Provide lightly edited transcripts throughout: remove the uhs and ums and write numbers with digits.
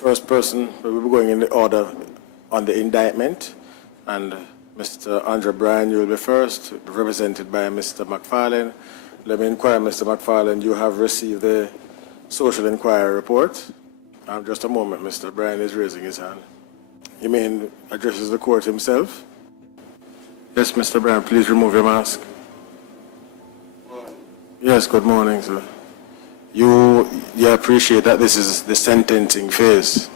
First person, we will be going in the order on the indictment, and Mr. Andre Bryan, you will be first, represented by Mr. McFarlane. Let me inquire, Mr. McFarlane, you have received the social inquiry report. Just a moment, Mr. Bryan is raising his hand. You mean addresses the court himself? Yes, Mr. Bryan, please remove your mask. Yes, good morning, sir. You appreciate that this is the sentencing phase?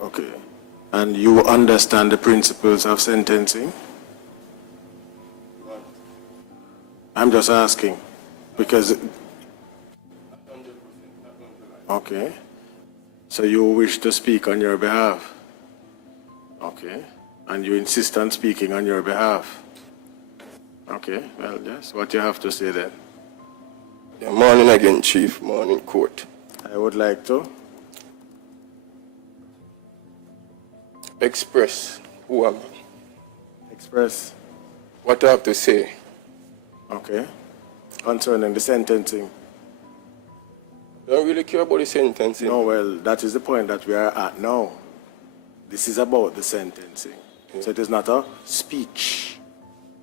Okay. And you understand the principles of sentencing? I'm just asking, because... Okay. So you wish to speak on your behalf? Okay. And you insist on speaking on your behalf? Okay, well, yes, what you have to say then? Yeah, morning again, Chief. Morning, court. I would like to express who am I. Express what I have to say. Okay. Concerning the sentencing. Don't really care about the sentencing. No, well, that is the point that we are at now. This is about the sentencing. Yeah. So it is not a speech.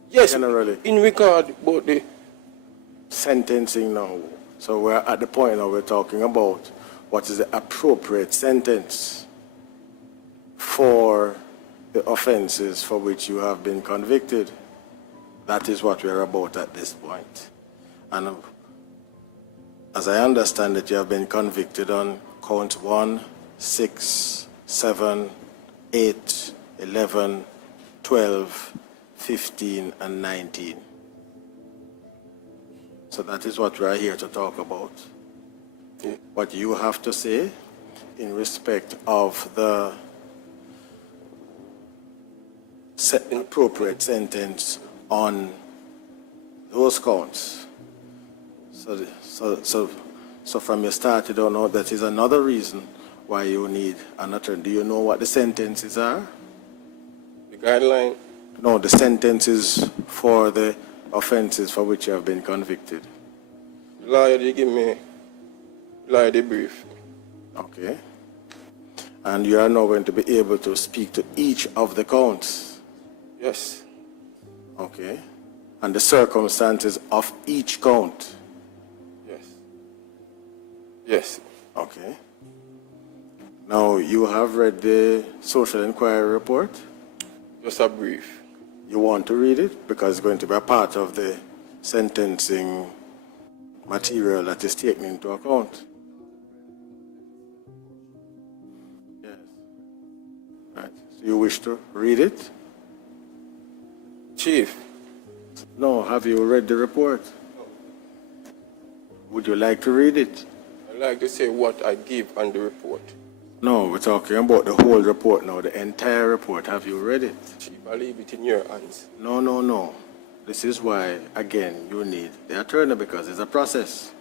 Yes, generally. In regard about the sentencing now. So we're at the point now we're talking about what is the appropriate sentence for the offenses for which you have been convicted. That is what we're about at this point. And as I understand it, you have been convicted on counts 1, 6, 7, 8, 11, 12, 15, and 19. So that is what we are here to talk about. Yeah. What you have to say in respect of the appropriate sentence on those counts. So from your start, you don't know, that is another reason why you need an attorney. Do you know what the sentences are? The guideline? No, the sentences for the offenses for which you have been convicted. Lawyer, they give me lawyer debrief. Okay. And you are now going to be able to speak to each of the counts? Yes. Okay. And the circumstances of each count? Yes. Yes. Okay. Now, you have read the social inquiry report? Just a brief. You want to read it? Because it's going to be a part of the sentencing material that is taken into account. Yes. Right. So you wish to read it? Chief. No, have you read the report? No. Would you like to read it? I'd like to say what I give on the report. No, we're talking about the whole report now, the entire report. Have you read it? Chief, I leave it in your hands. No. This is why, again, you need the attorney, because it's a process.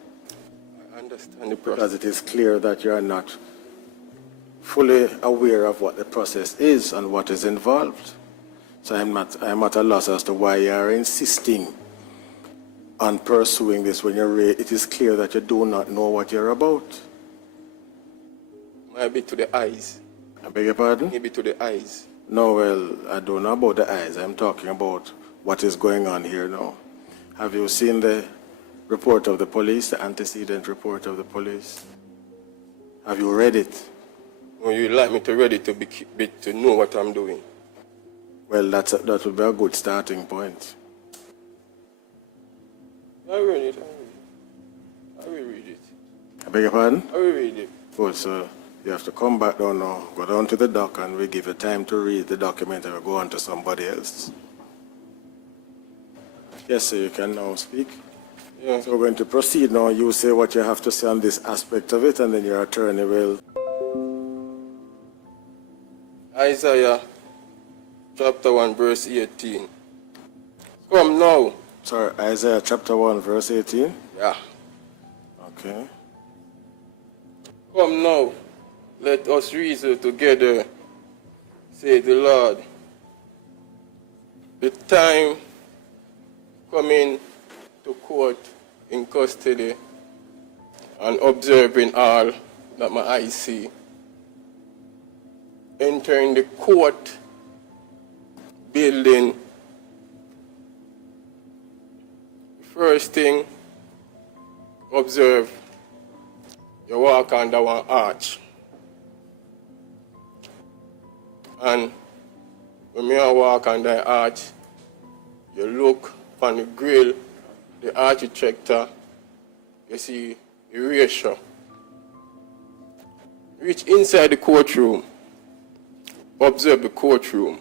I understand the process. Because it is clear that you are not fully aware of what the process is and what is involved. So I'm at a loss as to why you are insisting on pursuing this when it is clear that you do not know what you're about. Maybe to the eyes. I beg your pardon? Maybe to the eyes. No, well, I don't know about the eyes. I'm talking about what is going on here now. Have you seen the report of the police, the antecedent report of the police? Have you read it? Well, you'd like me to read it to know what I'm doing. Well, that would be a good starting point. I read it. I will read it. I beg your pardon? I will read it. Good, so you have to come back down now, go down to the dock, and we give you time to read the document and we'll go on to somebody else. Yes, sir, you can now speak. Yeah. So we're going to proceed now. You say what you have to say on this aspect of it, and then your attorney will. Isaiah chapter 1, verse 18. Come now. Sorry, Isaiah chapter 1, verse 18? Yeah. Okay. Come now, let us reason together, say the Lord. The time coming to court in custody and observing all that my eyes see. entering the court building, first thing, observe, you walk under one arch. And when you walk under the arch, you look on the grill, the architecture, you see erasure. Reach inside the courtroom, observe the courtroom.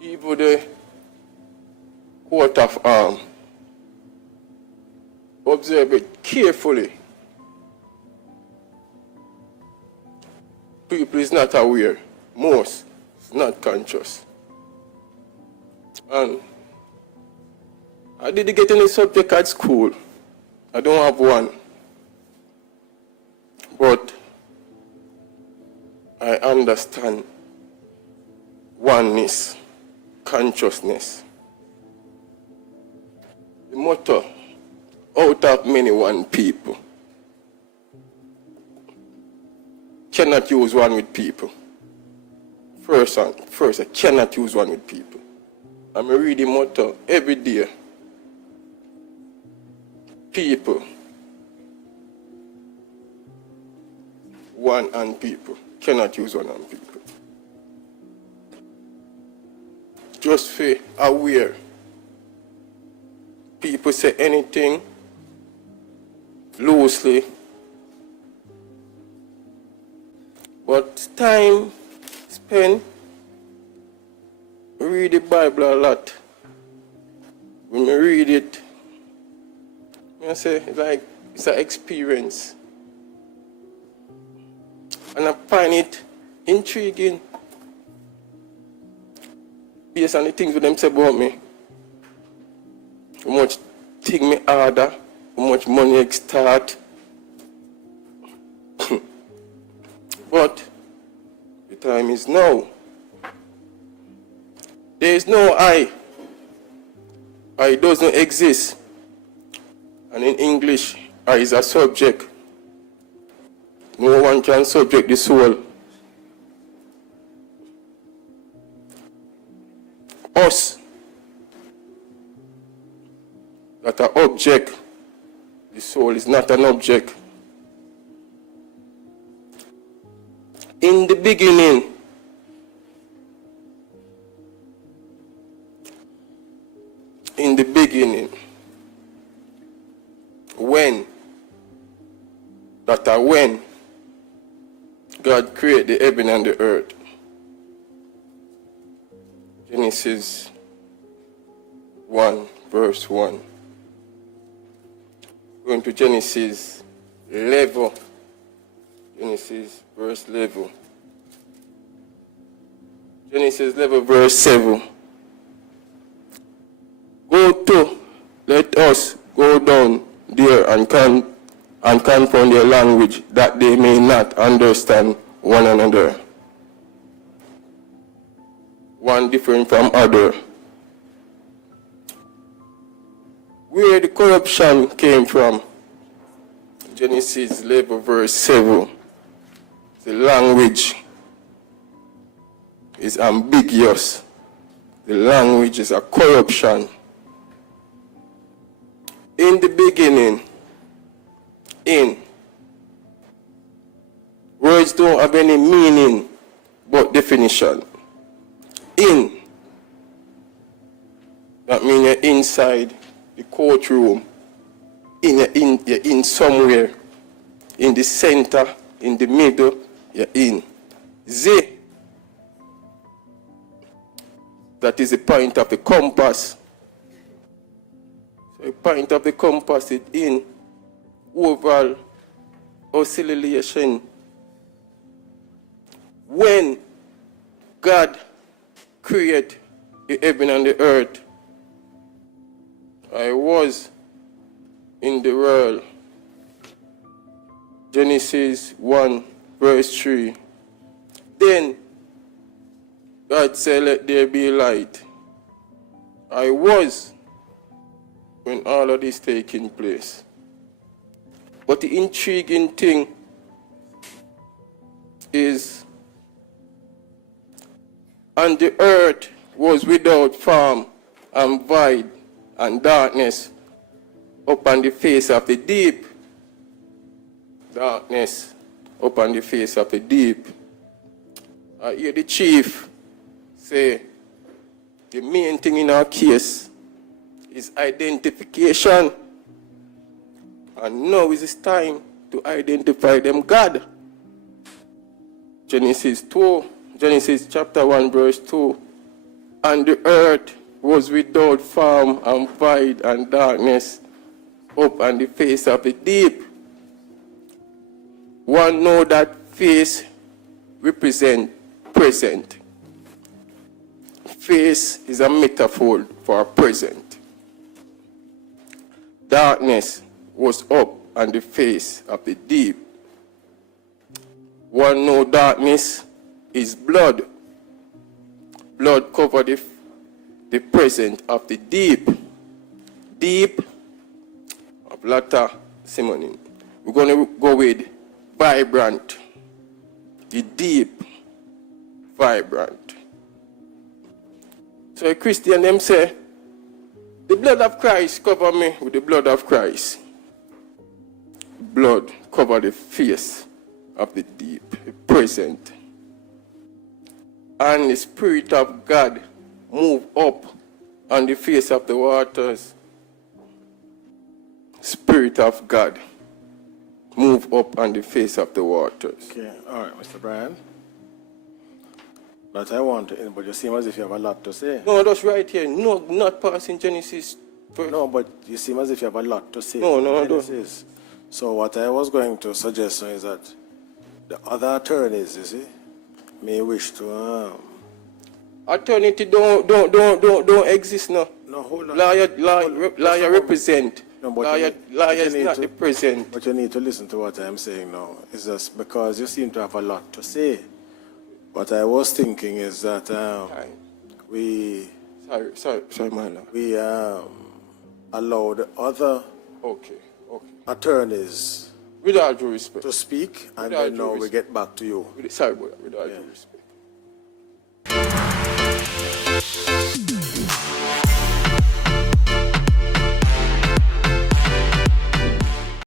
Even the coat of arms, observe it carefully. People is not aware, most is not conscious. And I didn't get any subject at school. I don't have one. But I understand oneness, consciousness. The motto, out of many one people. Cannot use one with people. First, I cannot use one with people. I'm reading the motto every day. People. One and people. Cannot use one and people. Just be aware. People say anything loosely, but time spent read the Bible a lot. When we read it, I say like it's an experience, and I find it intriguing based on the things that them say about me. How much thing me order, how much money I start. But the time is now. There is no I. I doesn't exist. And in English, I is a subject. No one can subject the soul. Us, that are object. The soul is not an object. In the beginning, when God created the heaven and the earth. Genesis 1, verse 1. Going to Genesis 11. Genesis verse 11. Genesis 11 verse 7. Let us go down there and confound their language, that they may not understand one another. One different from other. Where the corruption came from? Genesis 11 verse 7. The language is ambiguous. The language is a corruption. In the beginning, words don't have any meaning but definition. That means you're inside the courtroom. You're in somewhere. In the center, in the middle, you're in. That is the point of the compass. So the point of the compass is in oval oscillation. When God created the heaven and the earth, I was in the world. Genesis 1 verse 3. Then God said, let there be light. I was when all of this taking place. But the intriguing thing is And the earth was without form and void, and darkness upon the face of the deep. Darkness upon the face of the deep. I hear the chief say the main thing in our case is identification. And now is it time to identify them God. Genesis chapter 1 verse 2. And the earth was without form and void, and darkness upon the face of the deep. One know that face represent present. Face is a metaphor for present. Darkness was up on the face of the deep. One know darkness is blood. Blood covered the present of the deep. Deep of latter synonym. We're going to go with vibrant. The deep, vibrant. So a Christian them say, the blood of Christ cover me with the blood of Christ. Blood cover the face of the deep, the present. And the Spirit of God move up on the face of the waters. Spirit of God move up on the face of the waters. Okay, all right, Mr. Bryan. But I want to, but you seem as if you have a lot to say. No, that's right here. No, not passing Genesis. No, but you seem as if you have a lot to say. No, I don't. Genesis. So what I was going to suggest is that the other attorneys, you see, may wish to. Attorney don't exist now. No, hold on. Lawyer represent. No, but lawyer is not the present. But you need to listen to what I'm saying now. It's just because you seem to have a lot to say. What I was thinking is that we Sorry, my love. we allow the other Okay. attorneys With all due respect. to speak, and Without then due now we respect. get back to you. Sorry, brother. With all due respect.